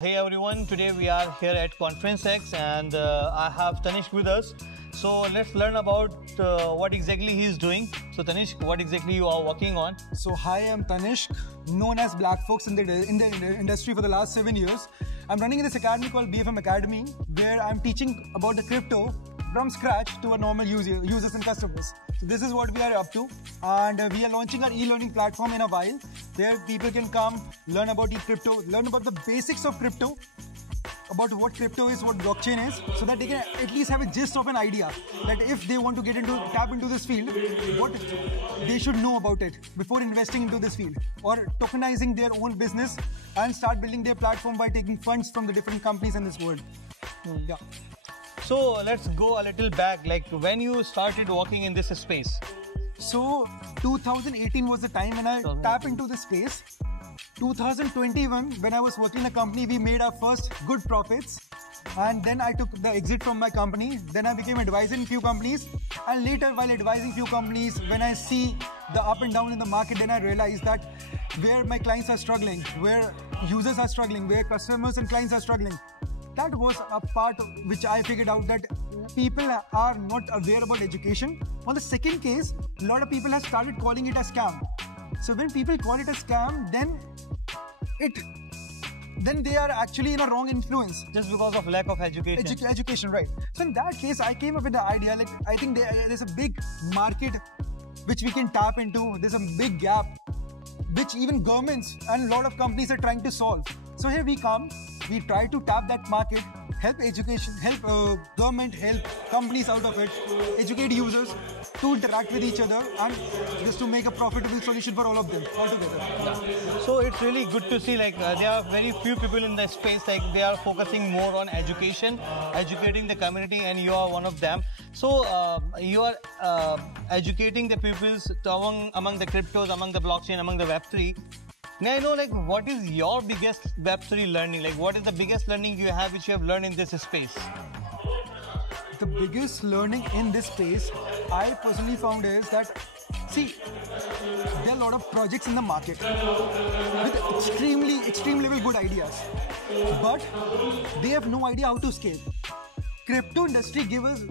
Hey everyone, today we are here at Conference X and I have Tanishq with us. So let's learn about what exactly he is doing. So Tanishq, what exactly you are working on? So hi, I'm Tanishq, known as Black Fox in the industry for the last 7 years. I'm running this academy called BFM Academy, where I'm teaching about the crypto from scratch to our normal users and customers. So this is what we are up to, and we are launching our e-learning platform in a while, where people can come, learn about crypto, learn about the basics of crypto, about what crypto is, what blockchain is, so that they can at least have a gist of an idea that if they want to tap into this field, what they should know about it before investing into this field, or tokenizing their own business and start building their platform by taking funds from the different companies in this world. Yeah. So let's go a little back, like when you started working in this space. So 2018 was the time when I tapped into the space. 2021, when I was working in a company, we made our first good profits. And then I took the exit from my company. Then I became advisor in few companies. And later, while advising few companies, when I see the up and down in the market, then I realized that where my clients are struggling, where users are struggling, where customers and clients are struggling. That was a part which I figured out that people are not aware about education. On the second case, a lot of people have started calling it a scam. So when people call it a scam, then they are actually in a wrong influence. Just because of lack of education. Education, right. So in that case, I came up with the idea, like I think there's a big market which we can tap into. There's a big gap which even governments and a lot of companies are trying to solve. So here we come. We try to tap that market, help education, help government, help companies out of it, educate users to interact with each other and just to make a profitable solution for all of them altogether. Yeah. So it's really good to see like there are very few people in the space, like they are focusing more on education, educating the community, and you are one of them. So you are educating the pupils among the cryptos, among the blockchain, among the Web3. May I know, like, what is your biggest Web3 learning? Like, what is the biggest learning you have which you have learned in this space? The biggest learning in this space, I personally found is that, see, there are a lot of projects in the market with extreme level good ideas, but they have no idea how to scale. Crypto industry give us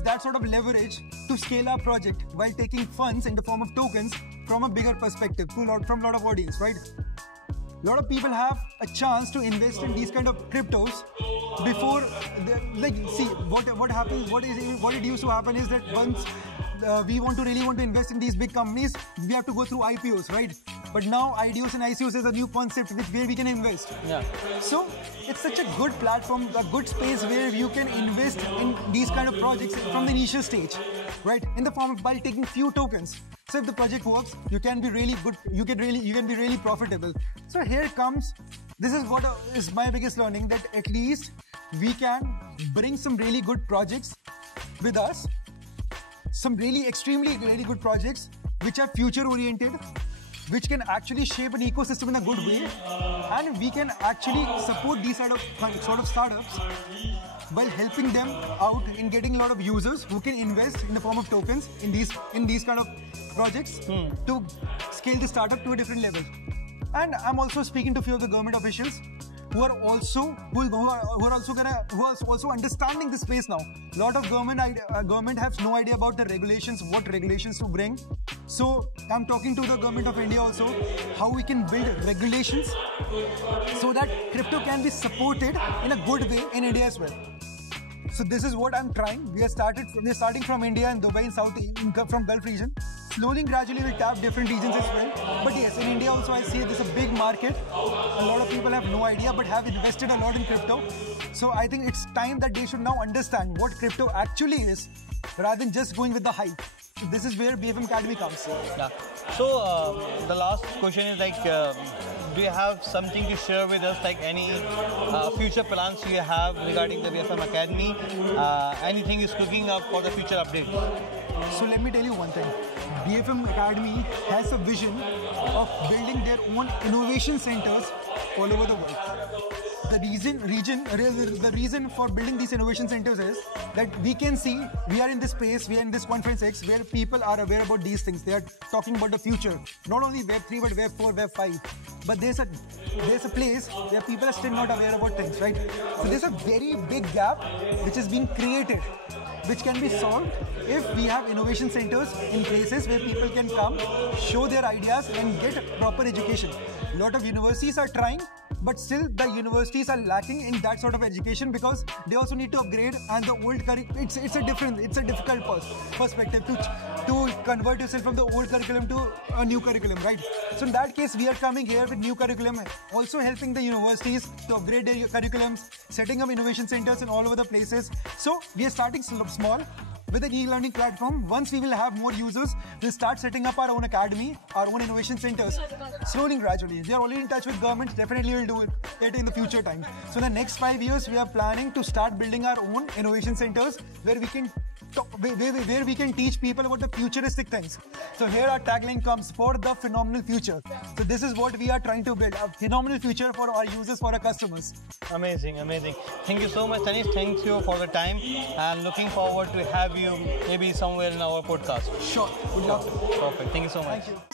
that sort of leverage to scale our project while taking funds in the form of tokens from a bigger perspective, from a lot of audience, right? A lot of people have a chance to invest in these kind of cryptos before, see what happens. What it used to happen is that once we really want to invest in these big companies, we have to go through IPOs, right? But now IDOs and ICOs is a new concept where we can invest. Yeah. So it's such a good platform, a good space where you can invest in these kind of projects from the initial stage, right? In the form of by taking few tokens. So if the project works, you can be really good. You can be really profitable. So here comes. This is what is my biggest learning, that at least we can bring some really good projects with us. Some extremely good projects which are future oriented, which can actually shape an ecosystem in a good way, and we can actually support these sort of startups by helping them out in getting a lot of users who can invest in the form of tokens in these kind of projects to scale the startup to a different level. And I'm also speaking to a few of the government officials who are also understanding the space now. A lot of government has no idea about the regulations, what regulations to bring. So I'm talking to the government of India also how we can build regulations so that crypto can be supported in a good way in India as well. So this is what I'm trying. We are starting from India and Dubai from Gulf region. Slowly and gradually we'll tap different regions as well. But yes, in India also I see there's a big market. A lot of people have no idea but have invested a lot in crypto. So I think it's time that they should now understand what crypto actually is rather than just going with the hype. This is where BFM Academy comes. Yeah. So the last question is like, do you have something to share with us, like any future plans you have regarding the BFM Academy? Anything is cooking up for the future updates? So let me tell you one thing. BFM Academy has a vision of building their own innovation centers all over the world. the reason for building these innovation centers is that we can see we are in this space, we are in this conference X where people are aware about these things. They are talking about the future, not only Web 3 but Web 4, Web 5. But there's a place where people are still not aware about things, right? So there's a very big gap which is being created, which can be solved if we have innovation centers in places where people can come, show their ideas and get proper education. A lot of universities are trying, but still the universities are lacking in that sort of education because they also need to upgrade, and the old it's a difficult perspective to convert yourself from the old curriculum to a new curriculum, right? So in that case, we are coming here with new curriculum, also helping the universities to upgrade their curriculums, setting up innovation centers in all over the places. So we are starting small with an e-learning platform. Once we will have more users, we'll start setting up our own academy, our own innovation centers, slowly and gradually. We are already in touch with government, definitely we'll do it in the future time. So in the next 5 years, we are planning to start building our own innovation centers where we can teach people about the futuristic things. So here our tagline comes, for the phenomenal future. So this is what we are trying to build, a phenomenal future for our users, for our customers. Amazing, amazing. Thank you so much, Tanish. Thank you for the time, and looking forward to have you maybe somewhere in our podcast. Sure. Good luck. Perfect. Thank you so much. Thank you.